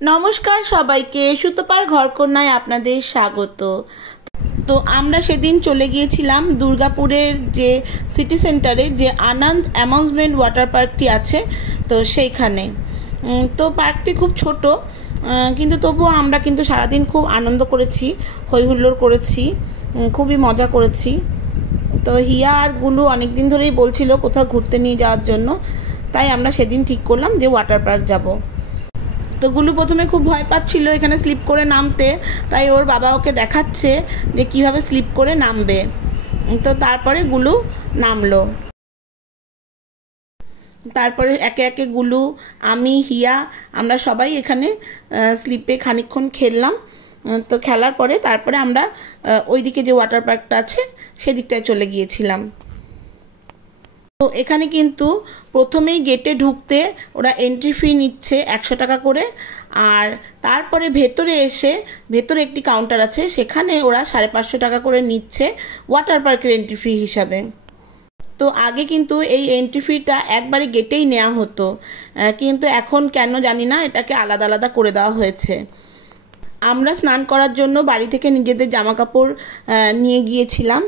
নমস্কার সবাইকে, সুতোপার ঘরকন্যায় আপনাদের স্বাগত। তো আমরা সেদিন চলে গিয়েছিলাম দুর্গাপুরের যে সিটি সেন্টারে যে আনন্দ অ্যামিউজমেন্ট ওয়াটার পার্কটি আছে, তো সেইখানে। তো পার্কটি খুব ছোট, কিন্তু তবুও আমরা কিন্তু সারাদিন খুব আনন্দ করেছি, হই হুল্লোড় করেছি, খুবই মজা করেছি। তো হিয়া আর গুলু অনেক দিন ধরেই বলছিল কোথাও ঘুরতে নিয়ে যাওয়ার জন্য, তাই আমরা সেদিন ঠিক করলাম যে ওয়াটার পার্ক যাব। তো গুলু প্রথমে খুব ভয় পাচ্ছিল এখানে স্লিপ করে নামতে, তাই ওর বাবা ওকে দেখাচ্ছে যে কিভাবে স্লিপ করে নামবে। তো তারপরে গুলু নামলো। তারপরে একে একে গুলু, আমি, হিয়া, আমরা সবাই এখানে স্লিপে খানিকক্ষণ খেললাম। তো খেলার পরে তারপরে আমরা ওইদিকে যে ওয়াটার পার্কটা আছে সেদিকটায় চলে গিয়েছিলাম। তো এখানে কিন্তু প্রথমেই গেটে ঢুকতে ওরা এন্ট্রি ফি নিচ্ছে 100 টাকা করে, আর তারপরে ভেতরে এসে ভেতরে একটি কাউন্টার আছে, সেখানে ওরা 550 টাকা করে নিচ্ছে ওয়াটার পার্কের এন্ট্রি ফি হিসাবে। তো আগে কিন্তু এই এন্ট্রি ফিটা একবারে গেটেই নেওয়া হতো, কিন্তু এখন কেন জানি না এটাকে আলাদা আলাদা করে দেওয়া হয়েছে। আমরা স্নান করার জন্য বাড়ি থেকে নিজেদের জামা কাপড় নিয়ে গিয়েছিলাম।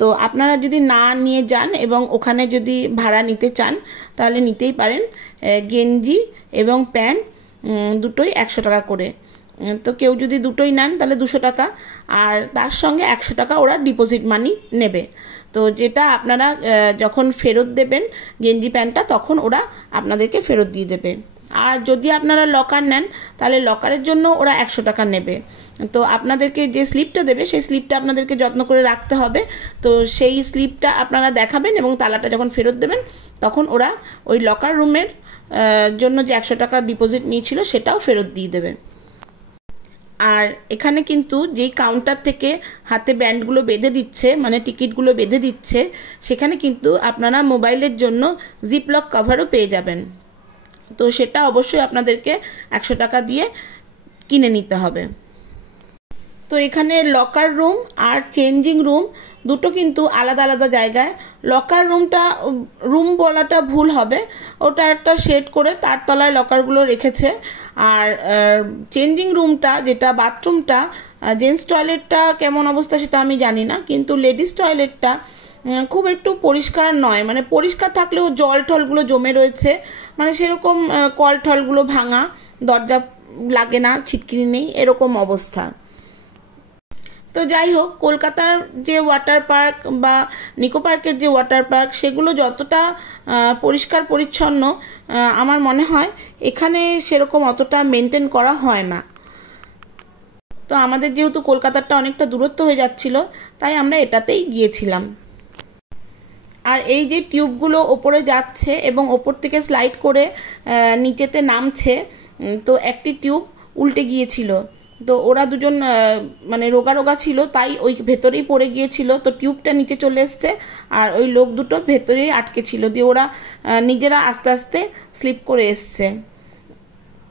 তো আপনারা যদি না নিয়ে যান এবং ওখানে যদি ভাড়া নিতে চান তাহলে নিতেই পারেন। গেঞ্জি এবং প্যান্ট দুটোই 100 টাকা করে। তো কেউ যদি দুটোই নেন তাহলে 200 টাকা, আর তার সঙ্গে 100 টাকা ওরা ডিপোজিট মানি নেবে। তো যেটা আপনারা যখন ফেরত দেবেন গেঞ্জি প্যান্টটা, তখন ওরা আপনাদেরকে ফেরত দিয়ে দেবে। আর যদি আপনারা লকার নেন তাহলে লকারের জন্য ওরা 100 টাকা নেবে। তো আপনাদেরকে যে স্লিপটা দেবে সেই স্লিপটা আপনাদেরকে যত্ন করে রাখতে হবে। তো সেই স্লিপটা আপনারা দেখাবেন এবং তালাটা যখন ফেরত দেবেন তখন ওরা ওই লকার রুমের জন্য যে 100 টাকা ডিপোজিট নিয়েছিল সেটাও ফেরত দিয়ে দেবে। আর এখানে কিন্তু যেই কাউন্টার থেকে হাতে ব্যান্ডগুলো বেঁধে দিচ্ছে, মানে টিকিটগুলো বেঁধে দিচ্ছে, সেখানে কিন্তু আপনারা মোবাইলের জন্য জিপলক কভারও পেয়ে যাবেন। তো সেটা অবশ্যই আপনাদেরকে 100 টাকা দিয়ে কিনে নিতে হবে। তো এখানে লকার রুম আর চেঞ্জিং রুম দুটো কিন্তু আলাদা আলাদা জায়গায়। লকার রুমটা, রুম বলাটা ভুল হবে, ওটা একটা শেড করে তার তলায় লকারগুলো রেখেছে। আর চেঞ্জিং রুমটা যেটা বাথরুমটা, জেন্টস টয়লেটটা কেমন অবস্থা সেটা আমি জানি না, কিন্তু লেডিস টয়লেটটা খুব একটু পরিষ্কার নয়। মানে পরিষ্কার থাকলেও জল টলগুলো জমে রয়েছে, মানে সেরকম কল টলগুলো ভাঙা, দরজা লাগে না, ছিটকিনি নেই, এরকম অবস্থা। তো যাই হোক, কলকাতার যে ওয়াটার পার্ক বা নিকো পার্কের যে ওয়াটার পার্ক সেগুলো যতটা পরিষ্কার পরিচ্ছন্ন, আমার মনে হয় এখানে সেরকম অতটা মেনটেন করা হয় না। তো আমাদের যেহেতু কলকাতারটা অনেকটা দূরত্ব হয়ে যাচ্ছিল, তাই আমরা এটাতেই গিয়েছিলাম। আর এই যে টিউবগুলো ওপরে যাচ্ছে এবং ওপর থেকে স্লাইড করে নিচেতে নামছে, তো একটি টিউব উল্টে গিয়েছিল। তো ওরা দুজন মানে রোগা রোগা ছিল, তাই ওই ভেতরেই পড়ে গিয়েছিল। তো টিউবটা নিচে চলে এসছে আর ওই লোক দুটো ভেতরেই আটকে ছিল, দিয়ে ওরা নিজেরা আস্তে আস্তে স্লিপ করে এসছে।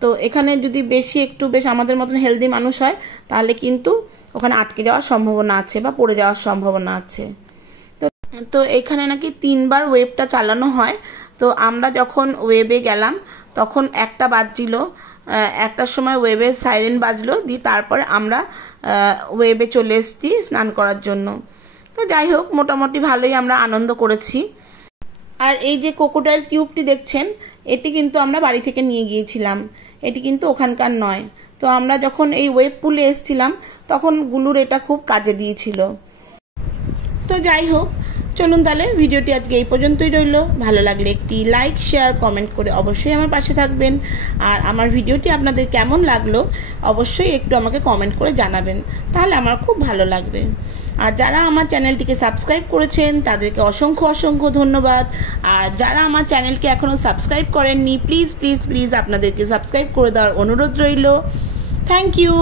তো এখানে যদি একটু বেশ আমাদের মতন হেলদি মানুষ হয় তাহলে কিন্তু ওখানে আটকে যাওয়ার সম্ভাবনা আছে বা পড়ে যাওয়ার সম্ভাবনা আছে। তো এখানে নাকি 3 বার ওয়েবটা চালানো হয়। তো আমরা যখন ওয়েবে গেলাম তখন 1টা বাজছিল, 1টার সময় ওয়েবের সাইরেন বাজলো, দিয়ে তারপরে আমরা ওয়েবে চলে এসেছি স্নান করার জন্য। তো যাই হোক, মোটামুটি ভালোই আমরা আনন্দ করেছি। আর এই যে ক্রোকোডাইল টিউবটি দেখছেন, এটি কিন্তু আমরা বাড়ি থেকে নিয়ে গিয়েছিলাম, এটি কিন্তু ওখানকার নয়। তো আমরা যখন এই ওয়েব পুলে এসেছিলাম তখন গুলুর এটা খুব কাজে দিয়েছিল। তো যাই হোক, চলুন তাহলে ভিডিওটি আজকে এই পর্যন্তই রইল। ভালো লাগলে একটি লাইক, শেয়ার, কমেন্ট করে অবশ্যই আমার পাশে থাকবেন। আর আমার ভিডিওটি আপনাদের কেমন লাগলো অবশ্যই একটু আমাকে কমেন্ট করে জানাবেন, তাহলে আমার খুব ভালো লাগবে। আর যারা আমার চ্যানেলটিকে সাবস্ক্রাইব করেছেন তাদেরকে অসংখ্য অসংখ্য ধন্যবাদ। আর যারা আমার চ্যানেলকে এখনও সাবস্ক্রাইব করেননি, প্লিজ প্লিজ প্লিজ আপনাদেরকে সাবস্ক্রাইব করে দেওয়ার অনুরোধ রইল। Thank you.